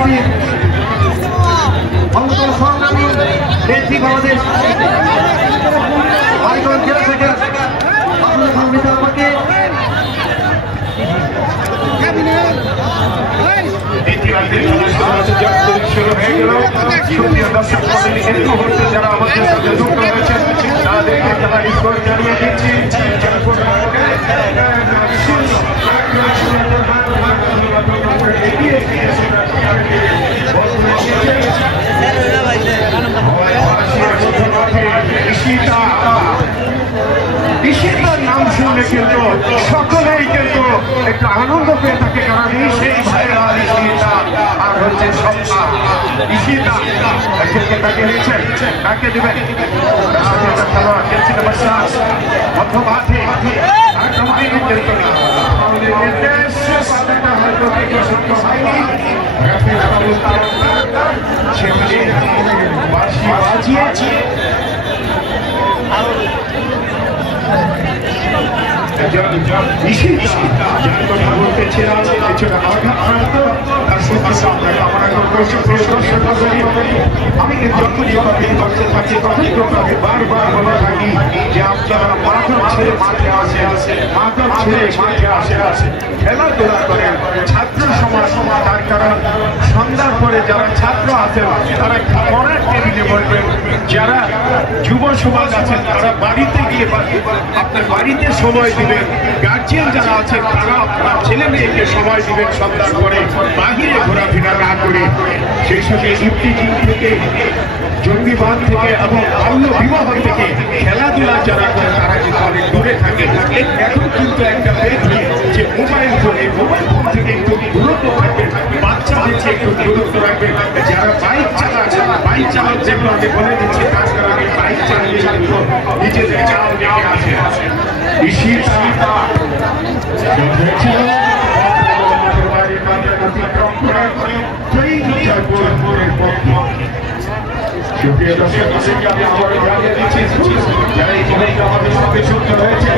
কমিটির অন্যতম সংগ্রামী নেত্রী বাংলাদেশ মানিকগঞ্জ জেলা থেকে আপনাদের সম্মিলিত আমাকে শুরু হয়ে গেল। সুপ্রিয় দর্শক মণ্ডলী, এই মুহূর্তে যারা আমাদের সাথে যুক্ত হয়েছেন তাদেরকে তারা স্কোর জানিয়ে দিচ্ছি। ঈশিতার নাম শুনলে কিন্তু সকলেই কিন্তু একটু আনন্দ পেয়ে থাকে, কারণ সেই ভাইরা ঈশিতা আর হচ্ছে সপ্তাহ ঈশিতা একজনকে তাকে নিয়েছেন, তাকে দেবেন খেলোয়াড় খেলছিল বিশ্বাস মধ্যমাঠে আমি বারবার বলে থাকি যে আপনারা মাঠের ছেড়ে মাঠে আসে, মাঠের ছেড়ে মাঠে আসে খেলাধুলা করেন ছাত্র সমাজ। তার কারণ সন্ধ্যার পরে যারা ছাত্র আছেন তারা পড়ার টেবিলে বলবেন, যারা যুব সমাজ আছেন তারা বাড়িতে গিয়ে আপনার বাড়িতে সময় দিবেন, গার্জিয়ান যারা আছেন তারা আপনার ছেলে মেয়েকে সময় দিবেন সন্ধ্যার পরে, বাহিরে ঘোরাফেরা না করে। সেই সঙ্গে ইফতিজিং থেকে, জঙ্গিবাদ থেকে এবং বাল্য বিবাহ থেকে খেলাধুলা যারা করে তারা কিন্তু অনেক দূরে থাকে। এখন কিন্তু একটা দেখি যে মোবাইল ফোন থেকে একটু দূরত্ব থাকবে, বাচ্চাদেরকে একটু দূরত্ব রাখবেন। যারা বাইক চালাচ্ছেন, বাইক চালান যেগুলো আমি বলে দিচ্ছি, তার কারণে বাইক চালিয়ে কিন্তু নিজেদের চাল রেখে আছে। সুপ্রিয় দর্শক মণ্ডলী, আমি আবারও জানিয়ে দিচ্ছি যারা এই খেলায় আমাদের সঙ্গে যুক্ত হয়েছে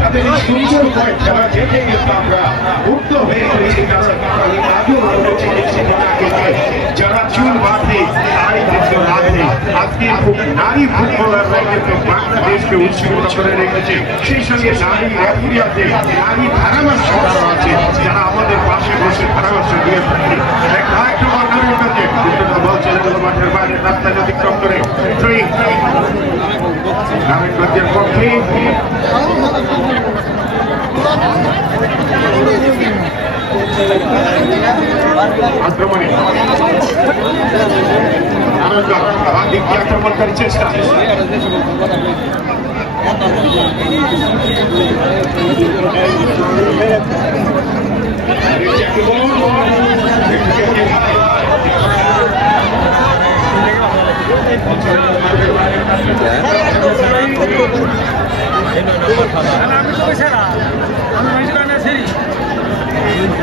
তাদের এই সুন্দর খেলা দেখে কিন্তু আমরা মুক্ত হয়ে গেছি। যারা চুল বাঁধে নারী কিন্তু রাধে, আজকে নারী ফুটবলাররা কিন্তু বাংলাদেশকে উৎসাহিত করে রেখেছে। সেই সঙ্গে নারী রেফারি আছে, নারী ধারাভাষ্য আছে, যারা আমাদের পাশে বসে ধারাভাষ্য দিয়ে থাকে। বল চলে গেল মাঠের বাইরে, রাস্তায় অতিক্রম করে নারায়ণগঞ্জের পক্ষে আক্রমণে আক্রমণকারী চেষ্টা।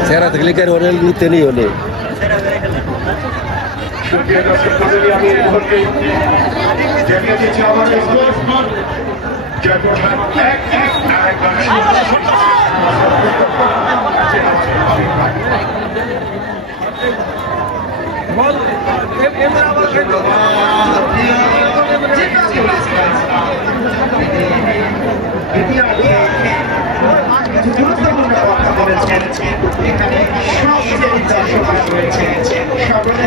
सेरा तक लेकर और नित्य नहीं होने এখানে সব দর্শক রয়েছে, সকলে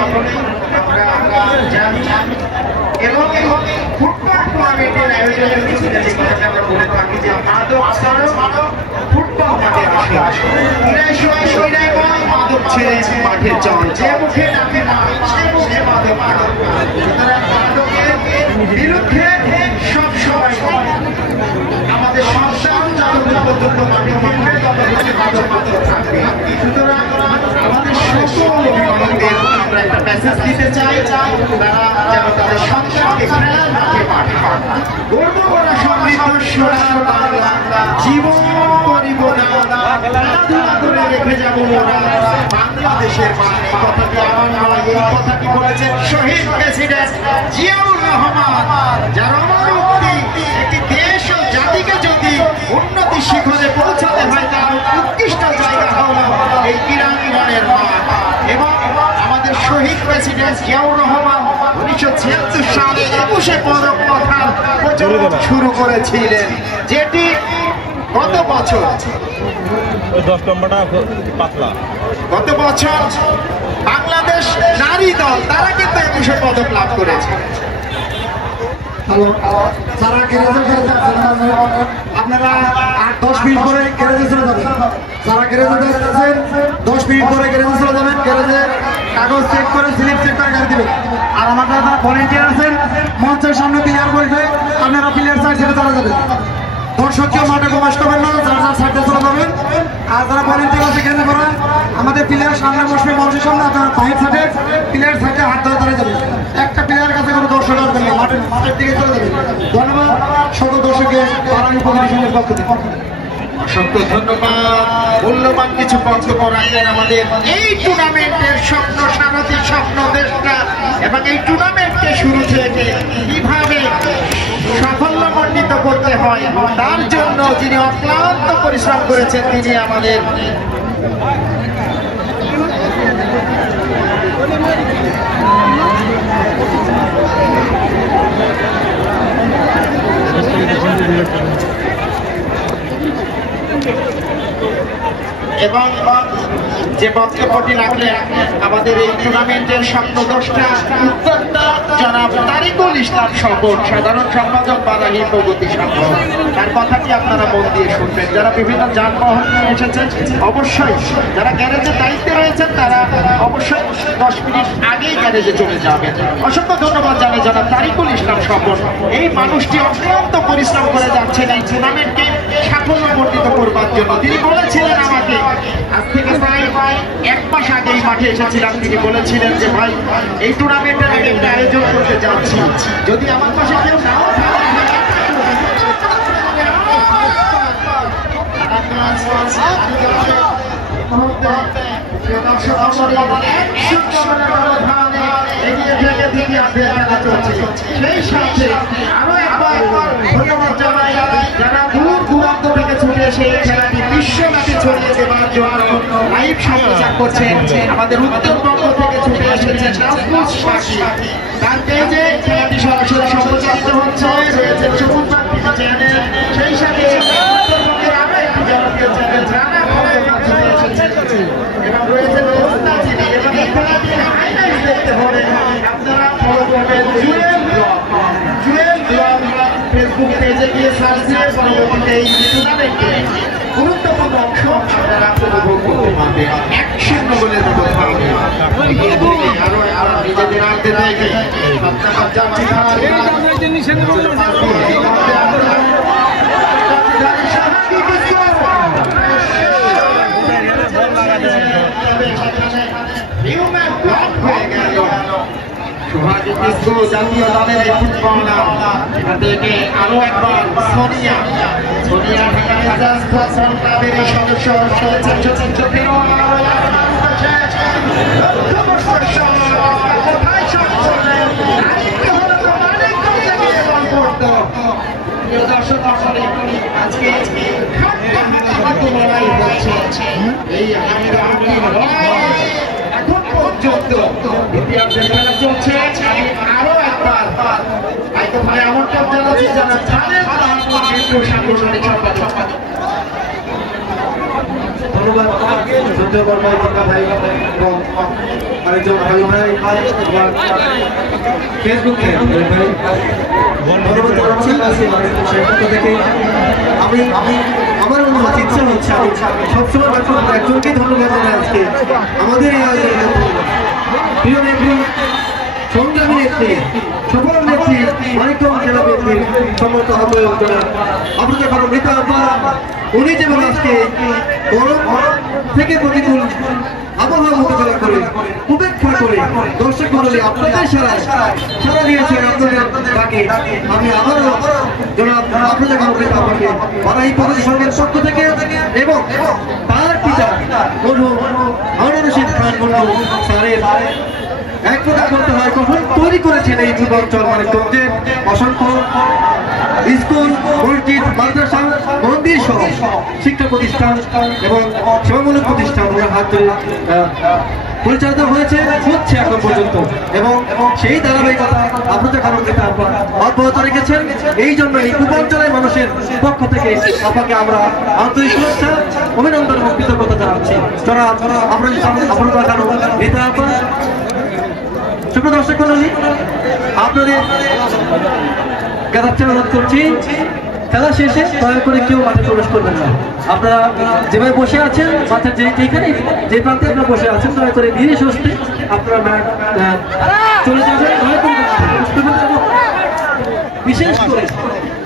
আমরা জানি এবং ফুটবল টুর্নামেন্টের আয়োজনের পিছনে যে কথাটা আমরা বলে থাকি যে মাদক ফুটবল মাঠে আসে, মাদক ছেড়ে মাঠে যান, যে মুখে ডাকে না সে মুখে মাদক। সুতরাং মাদকের বিরুদ্ধে সব সময় আমাদের সন্তান যতদিন পর্যন্ত মাঠে থাকবে ততদিন মাদক থাকবে। সুতরাং আমাদের সকল অভিভাবকদের আমরা একটা মেসেজ দিতে চাই, তারা যেন তাদের সন্তানকে খেলার মাঠে পাঠান। গর্ব করা সমৃদ্ধ সোনার বাংলা। জীবন করিব না, খেলাধুলা করে রেখে যাব বাংলাদেশের মান। এই কথাটি আমার নয়, এই কথাটি বলেছেন শহীদ প্রেসিডেন্ট জিয়াউর রহমান, যার আমার উক্তি একটি দেশ ও জাতিকে যদি উন্নতি শিখরে পৌঁছাতে হয় তার উৎকৃষ্ট জায়গা হলো এই কিরানীগঞ্জের মাঠ। এবং আমাদের শহীদ প্রেসিডেন্ট জিয়াউর রহমান 1976 সালে 21 পদক প্রথার প্রচলন শুরু করেছিলেন, যেটি গত বছর 10 নম্বরটা পাতলা। গত বছর বাংলাদেশ নারী দল তারা কিন্তু 21 পদক লাভ করেছে। আপনারা 10 মিনিট পরে গ্যারেজে চলে যাবেন। যারা গ্যারেজে যাচ্ছেন 10 মিনিট পরে গ্যারেজে চলে যাবেন। গ্যারেজে কাগজ চেক করে স্লিপ চেক করে গাড়ি দিবেন। আর আমাদের যারা ভলেন্টিয়ার আছেন মঞ্চের সামনে প্লেয়ার বসবে, আপনারা প্লেয়ার সাইড ছেড়ে চলে যাবেন। দর্শককেও মাঠে প্রবেশ করবেন না, যারা যার সাইডে চলে যাবেন। আর যারা ভলেন্টিয়ার আছে এখানে করা আমাদের প্লেয়ার সামনে বসবে মঞ্চের সামনে, আপনারা বাইর সাইডে প্লেয়ার সাইডে হাত ধরে দাঁড়িয়ে যাবেন। একটা প্লেয়ার কাছে কোনো দর্শক আসবেন না, মাঠের দিকে চলে যাবেন। ধন্যবাদ সকল দর্শককে বারানি প্রতিনিধির পক্ষ থেকে। অসংখ্য ধন্যবাদ। মূল্যবান কিছু বক্তব্য রাখলেন আমাদের এই টুর্নামেন্টের স্বপ্ন সারথী, স্বপ্ন দেশটা, এবং এই টুর্নামেন্টকে শুরু থেকে কিভাবে সাফল্যমণ্ডিত করতে হয় তার জন্য যিনি অক্লান্ত পরিশ্রম করেছেন তিনি আমাদের এবং যে বক্তব্যটি রাখলেন আমাদের এই টুর্নামেন্টের স্বপ্নদ্রষ্টা উদ্যোক্তা জনাব তারিকুল ইসলাম স্বপন, সাধারণ সম্পাদক বারাহি প্রগতি সংঘ, তার কথাটি আপনারা মন দিয়ে শুনবেন। যারা বিভিন্ন যানবাহন নিয়ে এসেছেন অবশ্যই, যারা গ্যারেজের দায়িত্বে রয়েছেন তারা অবশ্যই 10 মিনিট আগেই গ্যারেজে চলে যাবেন। অসংখ্য ধন্যবাদ জানাই জনাব তারিকুল ইসলাম স্বপন। এই মানুষটি অক্লান্ত পরিশ্রম করে যাচ্ছেন এই টুর্নামেন্টকে সাফল্যমণ্ডিত করবার জন্য। তিনি বলেছিলেন আমাকে, আজ থেকে প্রায় 1 মাস আগে এই মাঠে এসেছিলাম, তিনি বলেছিলেন যে ভাই এই টুর্নামেন্টের একটা আয়োজন করতে যাচ্ছি, যদি আমার পাশে কেউ নাও সেই সাথে আরো একবার ধন্যবাদ জানাই যারা দূর দূরান্ত থেকে ছুটে এসে এই খেলাটি বিশ্বব্যাপী ছড়িয়ে দেওয়ার জন্য লাইভ সম্প্রচার করছেন। আমাদের উত্তরবঙ্গ থেকে ছুটে এসেছেন তার পেজে খেলাটি সরাসরি সম্প্রচারিত হচ্ছে, রয়েছে সবুজ বাংলা চ্যানেল, সেই সাথে উত্তরবঙ্গের আরো একটি জনপ্রিয় চ্যানেল রানা ছুটে এসেছেন, এবং রয়েছে দোস্তা টিভি। এবং এই খেলাটির হাইলাইট দেখতে হলে আপনারা ফলো করবেন জুয়েল ব্লগ ফেসবুক পেজে গিয়ে সার্চ দিয়ে পরবর্তীতে এই টুর্নামেন্টে গুরুত্বপূর্ণ অংশ আপনারা উপভোগ করতে পারবেন। 1-0 গোলের মতো আরো নিজেদের আনতে থেকে আপনারা যাচ্ছি হয়ে গেল জাতীয় দলের এই ফুটবলার। এখান থেকে আরো একবার সোনিয়া ক্লাবের এই সদস্য রয়েছেন চোখেরও দর্শক আসলে আজকে লড়াই হচ্ছে এই এখন পর্যন্ত ইতিহাসের খেলা চলছে। আরো একবার ভাই এমনটা জানাচ্ছি যারা জানেন সাংগঠনিক সম্পাদক। ধন্যবাদ ভাই এবং আরেকজন ভাই ফেসবুকে ধন্যবাদ জানাচ্ছি। আমি আমার মনে ইচ্ছা হচ্ছে আমি সবসময় একজনকে ধন্যবাদ জানাই আজকে আমাদের এই প্রিয় নেত্রী সংগ্রামী নেত্রী সফল নেত্রী মানিকগঞ্জ জেলা বিএনপির সম্মানিত আহ্বায়ক জনাব আফরোজা খানম রিতা আপা, উনি যেমন আজকে গরম থেকে প্রতিকূল আবহাওয়া মোকাবেলা করে উপেক্ষা করে দর্শক মণ্ডলী আপনাদের সারা দিয়েছেন আপনাদের ডাকে। আমি আবারও জনাব আফরোজা খানম রিতা আপাকে বারাই প্রগতি সংঘের পক্ষ থেকে এবং তার পিতা মরহুম হারুন রশিদ খান মন্ডল স্যারের এক প্রকার করতে হয় কখন তৈরি করেছেন এই পূর্বাঞ্চল মানিকগঞ্জের অসংখ্য স্কুল, মসজিদ, মাদ্রাসা, মন্দির সহ শিক্ষা প্রতিষ্ঠান এবং সেবামূলক প্রতিষ্ঠান হাত ধরে পরিচালিত হচ্ছে এখন পর্যন্ত এবং সেই ধারাবাহিকতা আফরোজা খানম রিতা আপা অব্যাহত রেখেছেন। এই জন্য এই পূর্বাঞ্চলের মানুষের পক্ষ থেকে আপাকে আমরা আন্তরিক শুভেচ্ছা, অভিনন্দন এবং কৃতজ্ঞতা জানাচ্ছি। জনাব আফরোজা খানম রিতা আপা। সুপ্রিয় দর্শক মণ্ডলী, আপনাদের গাদারটা অনুরোধ করছি, খেলা শেষে দয়া করে কেউ মাঠে প্রবেশ করবেন না। আপনারা যেভাবে বসে আছেন মাঠের যেখানে যে প্রান্তে আপনারা বসে আছেন দয়া করে ধীরে সুস্থে আপনারা চলে যাবেন। বিশেষ করে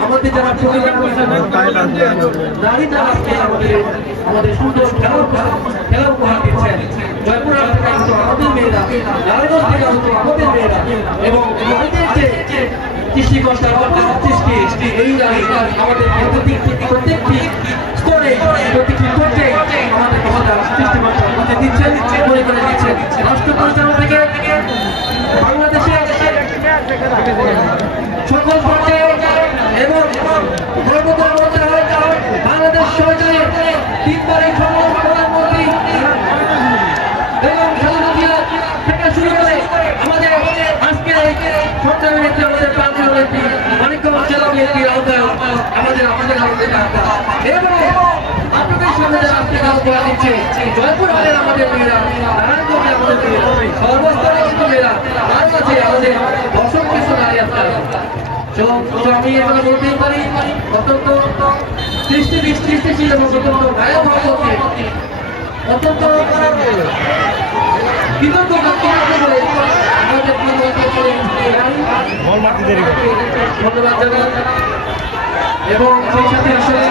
আমাদের যারা নারী যারা আমাদের সুন্দর খেলা উপহার দিচ্ছেন, জয়পুরহাট থেকে আসতো আমাদের মেয়েরা, নারায়ণগঞ্জ থেকে আসতো আমাদের মেয়েরা এবং সৃষ্টিকর্তা সৃষ্টি এই আমাদের প্রত্যেকটি স্তরে প্রত্যেকটি পর্যায়ে আমাদের সৃষ্টিকর্তা আমাদের দিচ্ছেন, করে দিচ্ছেন। রাষ্ট্র পরিচালনা থেকে বাংলাদেশের সকল পর্যায়ে এবং বাংলাদেশ সরকারের তিনবারের প্রধানমন্ত্রী এবং থেকে শুরু করে আমাদের আজকে সরকারের নেত্রী আমাদের প্রান্তীয় নেত্রী মানিকগঞ্জ জেলা বিএনপির আহ্বায়ক আমাদের এবং আপনাদের সামনে যারা আজকে উপহার দিচ্ছে জয়পুরহাটের আমাদের মেয়েরা, নারায়ণগঞ্জে আমাদের মেয়েরা, সর্বস্তরের কিন্তু মেয়েরা, তার কাছে আমাদের অসংখ্য কিছু নারী আছে। আমি এটা বলতেই পারি অত্যন্ত সৃষ্টিশীল এবং অত্যন্ত ভয়াবহ অত্যন্ত ধন্যবাদ জানাই এবং সেই সাথে আসলে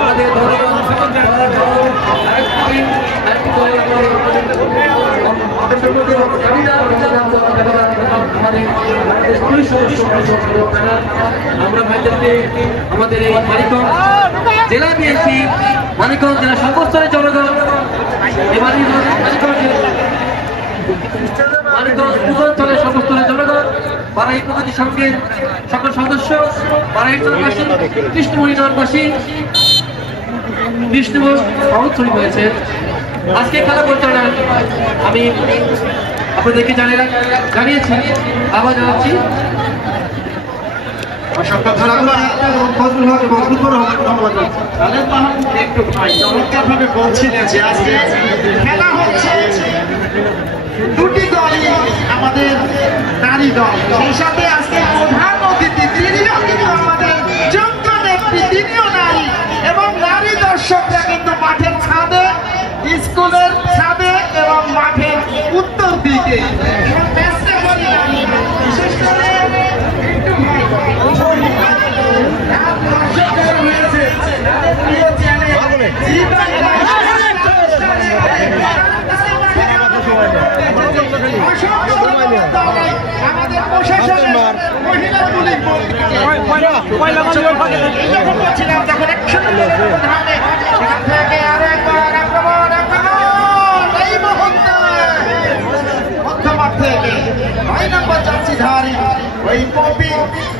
আমাদের আমরা ভাইদেরকে আমাদের এই মানিকগঞ্জ জেলা বিএনপি মানিকগঞ্জ জেলা সর্বস্তরের জনগণ এবারই মানিকগঞ্জ পূর্বাঞ্চলের সর্বস্তরের জনগণ, বারাই প্রগতি সংঘের সকল সদস্য, বারাই চরবাসী, কৃষ্ণমণি নগরবাসী, কৃষ্ণমোহন সহযোগী হয়েছে। আজকে খেলা পরিচালনা আমি আপনাদেরকে জানিয়েছি, আবার জানাচ্ছি বলছিলেন যে আজকে খেলা হচ্ছে দুটি দলই আমাদের নারী দল, সেই সাথে আজকে প্রধান অতিথি তিনিও কিন্তু আমাদের যোগ্য নেত্রী, তিনিও নারী এবং নারী দর্শকরা কিন্তু মাঠের ছাদে, স্কুলের ছাদে এবং মাঠের উত্তর দিকে বিশেষ করে আমাদের প্রশাসনের মহিলা পুলিশ বলছিলাম যখন সেখান থেকে আরেকবার আক্রমণ এই মুহূর্তে মধ্যমাঠ থেকে 9 নম্বর জার্সিধারী ওই পপি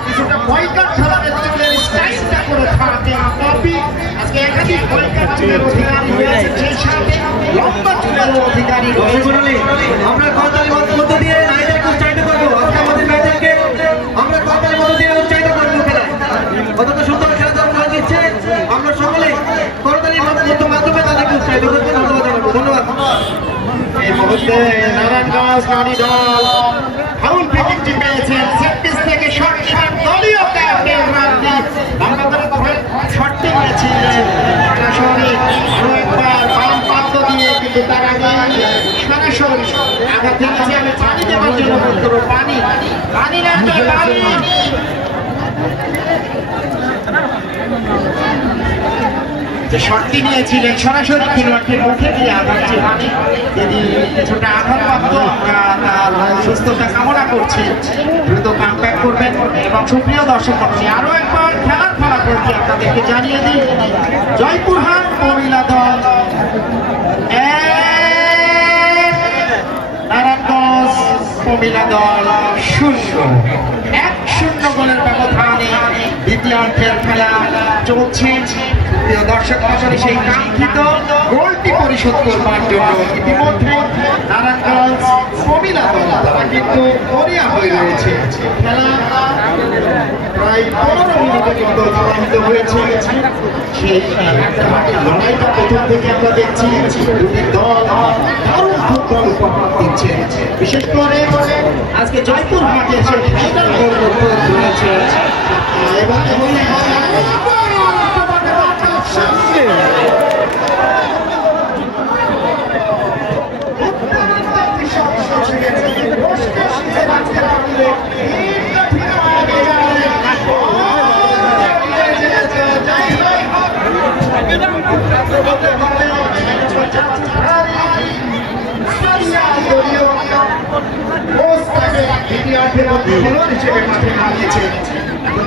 কিছুটা বয়কট খেলাতে চুলের স্টাইলটা করে থাকে। পপি আজকে একাধিক বয়কট চুলের অধিকারী হয়েছে, সেই সাথে লম্বা চুলের অধিকারী রয়েছে। আমরা করতালির মধ্য দিয়ে নারীদেরকে উৎসাহিত করবো, আজকে আমাদের নারীদেরকে আমরা করতালির মধ্য দিয়ে উৎসাহিত করবো খেলায়। অত্যন্ত সুন্দর খেলাধুলা করা দিচ্ছে, আমরা সকলে করতালির মাধ্যমে তাদেরকে উৎসাহিত করবো। ধন্যবাদ। এই মুহূর্তে নারায়ণগঞ্জ নারী দল ফাউল ফিটিংটি পেয়েছেন, সেটপিস থেকে শট দলীয় ক্যাপ্টেন রামজি শটটি নিয়েছিলেন সরাসরি আরো একবার বাম পাত্র দিয়ে, কিন্তু তার আগে সরাসরি আঘাত দিয়েছে। আমি পানি দেবো জন্য উত্তর পানি পানি লাগবে পানি যে শটটি নিয়েছিলেন সরাসরি খেলোয়াড়কে মুখে দিয়ে আঘাতটি পানি যদি কিছুটা আঘাতপ্রাপ্ত আমরা সুস্থতা কামনা করছি দ্রুত কামব্যাক করবেন এবং সুপ্রিয় দর্শক মণ্ডলী আরো একবার খেলার ফলাফলটি আপনাদেরকে জানিয়ে দিই জয়পুরহাট মহিলা দল নারায়ণগঞ্জ মহিলা দল 0-1 গোলের ব্যবধানে দ্বিতীয়ার্ধের খেলা চলছে প্রিয় দর্শক মণ্ডলী সেই কাঙ্ক্ষিত গোলটি পরিশোধ করবার জন্য ইতিমধ্যে নারায়ণগঞ্জ মহিলা দল তারা কিন্তু মরিয়া হয়ে রয়েছে খেলা প্রায় 15 মিনিটের মতো প্রবাহিত হয়েছে সেই লড়াইটা প্রথম থেকে আমরা দেখছি দুটি দল দারুণ ফুটবল উপহার দিচ্ছে বিশেষ করে আজকে জয়পুরহাটের সেই ফাইনাল গোল করতে চলেছে এবং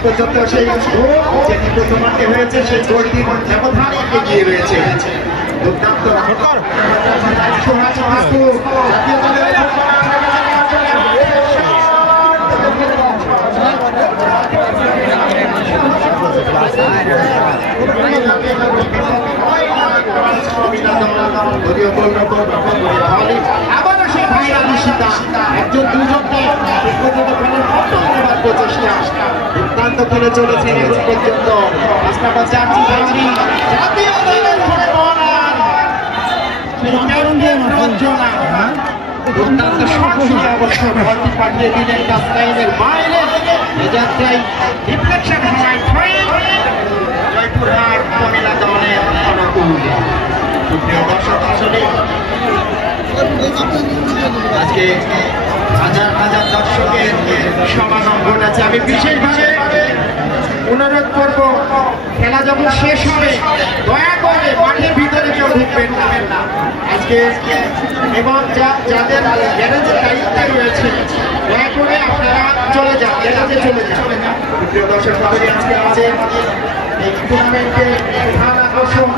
পর্যন্ত সেই যেটি প্রথমার্ধে হয়েছে সেই গোলটির ব্যবধান এগিয়ে রয়েছে দুর্দান্ত আবারও সেই ভাইরা নিশিতা একজন দুজনকে প্রচেষ্টা দুর্দান্ত খেলে চলেছে এখন পর্যন্ত আস্তাবাদ জার্সি ভাইরি জাতীয় দলের ঘরে দুর্দান্ত সরাসরি অবশ্য বলটি পাঠিয়ে দিলেন টাচলাইনের বাইরে এ যাত্রায় রিফ্লেকশন হয় জয়পুরহাট মহিলা দলের অনুকূল দর্শক আসলে আজকে হাজার হাজার দর্শকের সমাগম ঘটেছে আমি বিশেষভাবে অনুরোধ করবো খেলা যখন শেষ হবে দয়া করে মাঠের ভিতরে কেউ ঢুকবেন না আজকে এবং যাদের গ্যারেজের দায়িত্ব রয়েছে দয়া করে আপনারা চলে যান গ্যারেজে চলে যান প্রিয় দর্শক মণ্ডলী আজকে আমাদের এই টুর্নামেন্টে প্রধান আকর্ষণ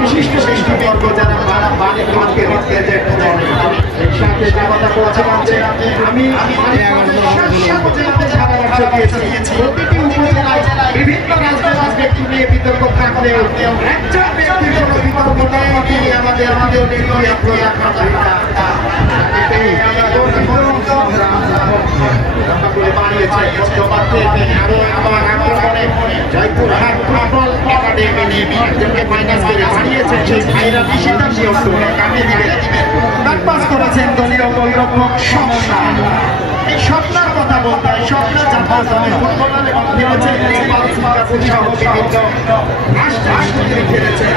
বিশিষ্ট বৃষ্টিবর্গ যারা আমি প্রতিটি উপজেলায় বিভিন্ন রাজনৈতিক ব্যক্তি নিয়ে বিতর্ক থাকলেও একজন ব্যক্তির কোনো বিতর্ক নেই তিনি আমাদের জয়পুরহাট ফুটবল একাডেমি একজনকে মাইনাস করে হারিয়েছেন সেই ভাইরা নিষেধা কাটিয়ে দিলেন পাস করেছেন দলীয় গোলরক্ষক সমস্যা এই স্বপ্নার কথা বলতে হয় স্বপ্ন জাতীয় দলের ফুটবলার এবং খেলেছেন নেপাল সিঙ্গাপুর সহ বিভিন্ন রাষ্ট্র খেলেছেন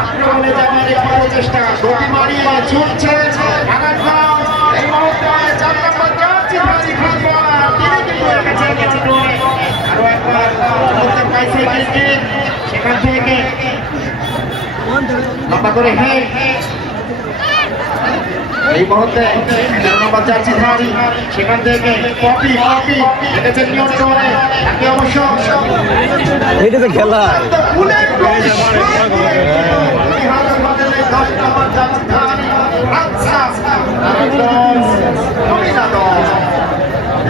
আক্রমণে যাবার চেষ্টা গতি মারিয়ে ছুটছে এই মুহূর্তে 4 নম্বর জার্সি ধারী ফুটবলার তিনি কিন্তু আরো একবার পাইছে সেখান থেকে লম্বা করে এই মুহূর্তে 4 নম্বর জার্সি ধারী সেখান থেকে কপি দেখেছেন নিয়ন্ত্রণে তাকে অবশ্য এইটা তো খেলা 10 নম্বর জার্সি ধারী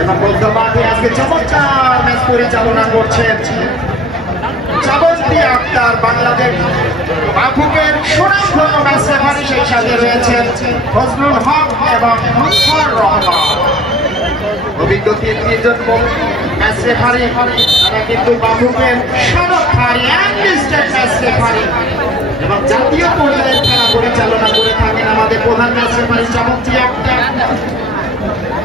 এবং মধ্যমাঠে আজকে চমৎকার ম্যাচ পরিচালনা করছেন চাবন্তি আক্তার বাংলাদেশ বাফুকের সুনামধন্য ম্যাচ রেফারি, সেই সাথে রয়েছেন ফজলুল হক এবং মুস্তাফিজুর রহমান। অভিজ্ঞ তিনজন ম্যাচ রেফারি, তারা কিন্তু বাফুকের সনদধারী অ্যামনেস্টেড ম্যাচ রেফারি এবং জাতীয় পর্যায়ের খেলা পরিচালনা করে থাকেন আমাদের প্রধান ম্যাচ রেফারি চামচি আক্তার।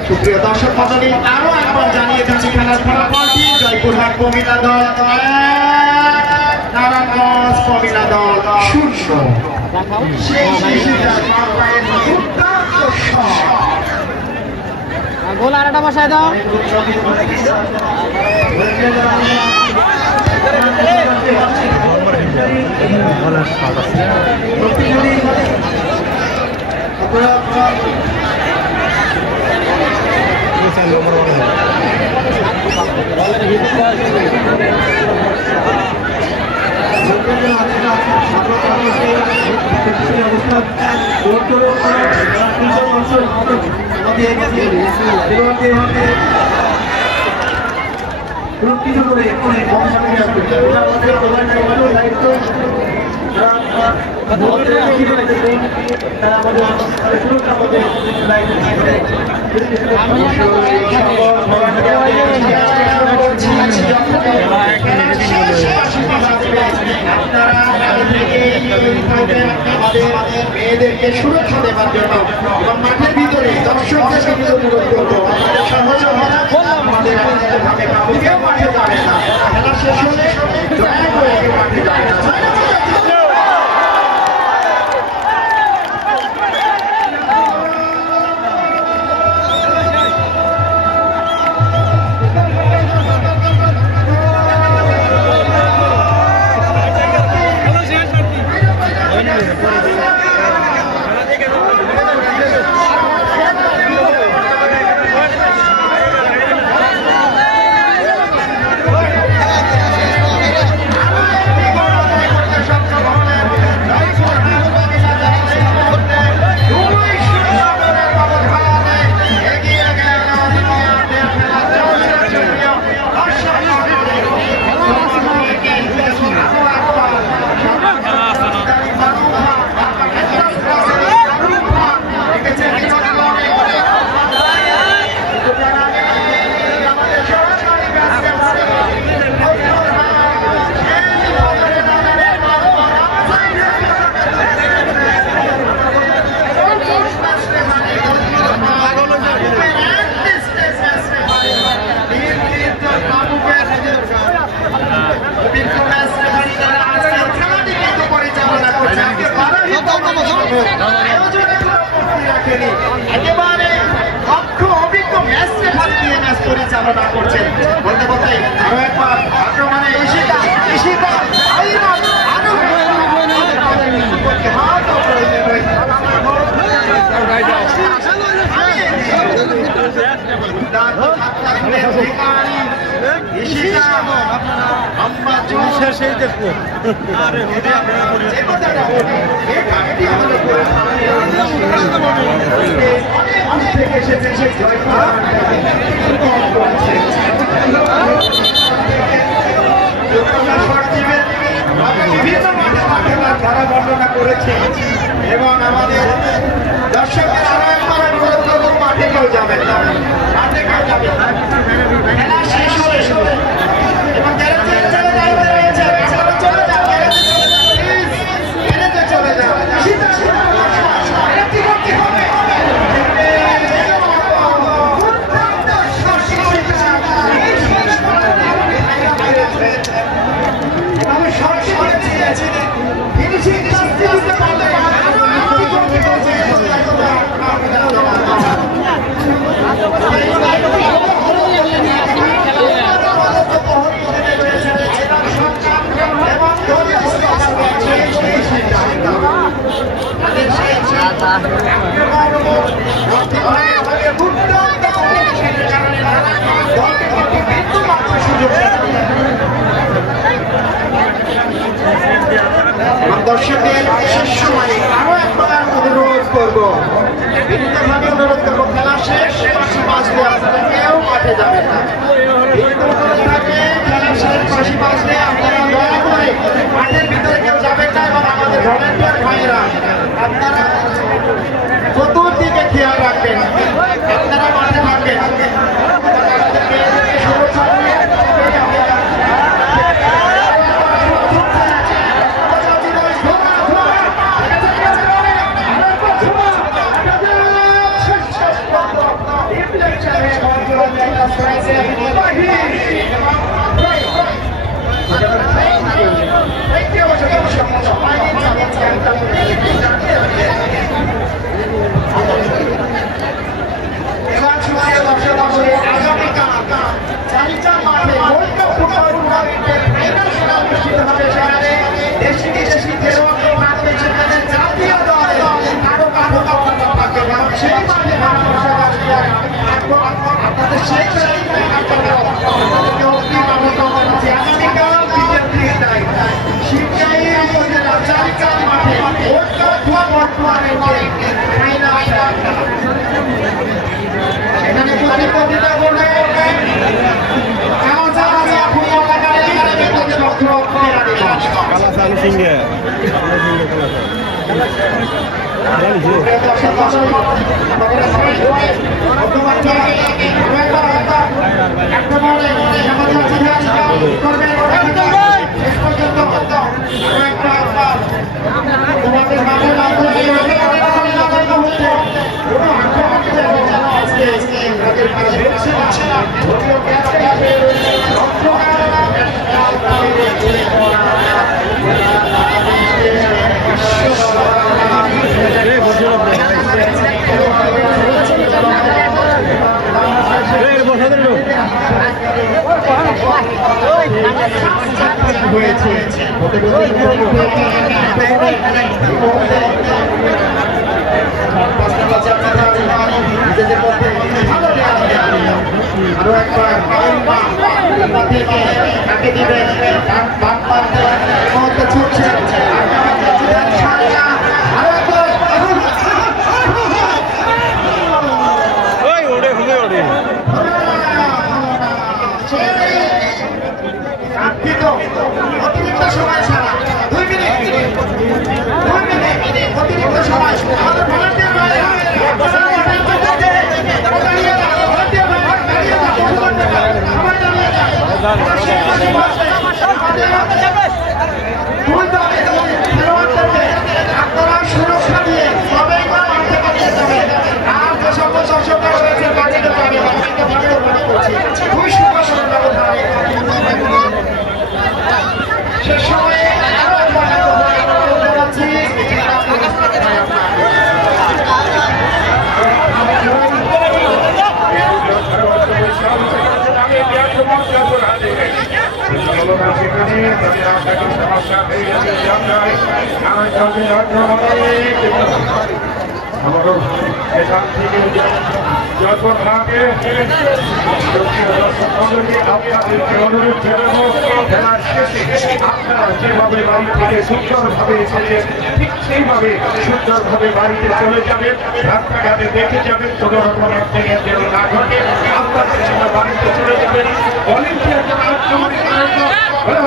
সুপ্রিয় দর্শক মণ্ডলী, আরো একবার জানিয়ে দিচ্ছি খেলার ফলাফলটি। জয়পুরহাট প্রমিলা দল 1, নারায়ণগঞ্জ প্রমিলা দল 0। সেই গোল আরেকটা বসায় দাও। মেয়েদেরকে সুরক্ষা দেওয়ার জন্য এবং মাঠের ভিতরে দর্শকদের অনুরোধ করবো আমাদের মাঠে যাবে না, খেলা শেষ হলে দয়া করে মাঠে যাবে না। একেবারে দক্ষ অভিজ্ঞ ম্যাচ রেফারি দিয়ে ম্যাচ পরিচালনা করছেন। বলতে বলতে আরো একবার আক্রমণে ঈশিতা শেষেই দেখবো। ধারা বর্ণনা করেছে এবং আমাদের দর্শকের আরো একবার অনুরোধ করবো মাঠে কেউ যাবেন না, মাঠে কেউ যাবেন না, খেলা শেষ হলে এবং যারা চলে দায়িত্বে রয়েছে চলে যান, চলে যান। দর্শকদের শেষ সময়ে আরো একবার অনুরোধ করবো, বিনীতভাবে অনুরোধ করবো, খেলা শেষ পাশি বাজলে আপনারা কেউ মাঠে যাবেন না। খেলা শেষ পাশি বাজলে আপনারা দয়া করে মাঠের ভলেন্টিয়ার ভাইয়েরা আপনারা চতুর্দিকে খেয়াল রাখবেন, আপনারা মাঠে থাকবেন। যেভাবে বাড়ি থেকে সুন্দরভাবে এসেছেন ঠিক সেইভাবে সুন্দরভাবে বাড়িতে চলে যাবেন, রাস্তাঘাটে দেখে যাবেন, কোনো রকমের যেন না ঘটে, আপনাদের জন্য বাড়িতে চলে যাবেন। ভলেন্টিয়ার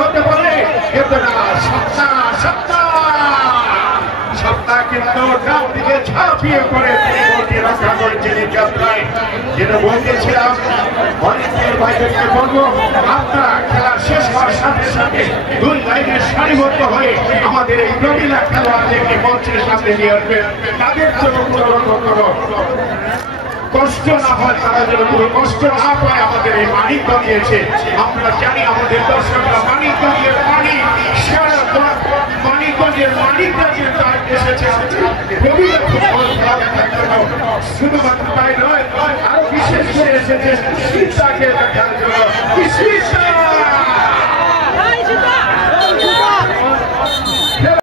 হতে পারে কিন্তু না, সপ্তাহ কিন্তু ডান দিকে ঝাঁপিয়ে পড়ে তিনি রক্ষা করেছেন এই যাত্রায়। যেটা বলতেছিলাম, ভলেন্টিয়ার ভাইদেরকে বলবো, আপনারা খেলা শেষ হওয়ার সাথে সাথে দুই লাইনে সারিবদ্ধ হয়ে আমাদের এই প্রবীণা খেলোয়াড়দেরকে মঞ্চের সামনে নিয়ে আসবেন। তাদের জন্য কোনো রকম কষ্ট না হয়, তারা যেন কোনো কষ্ট না পায়। আমাদের এই মানিক দিয়েছে, আমরা জানি আমাদের দর্শকরা মানিকগঞ্জের পানি সারা মানিকগঞ্জের মানিকরা যে তার এসেছে প্রবীণা ফুটবল খেলা দেখার জন্য, শুধুমাত্র তাই নয় আরো বিশেষ করে এসেছে শীতাকে দেখার জন্য।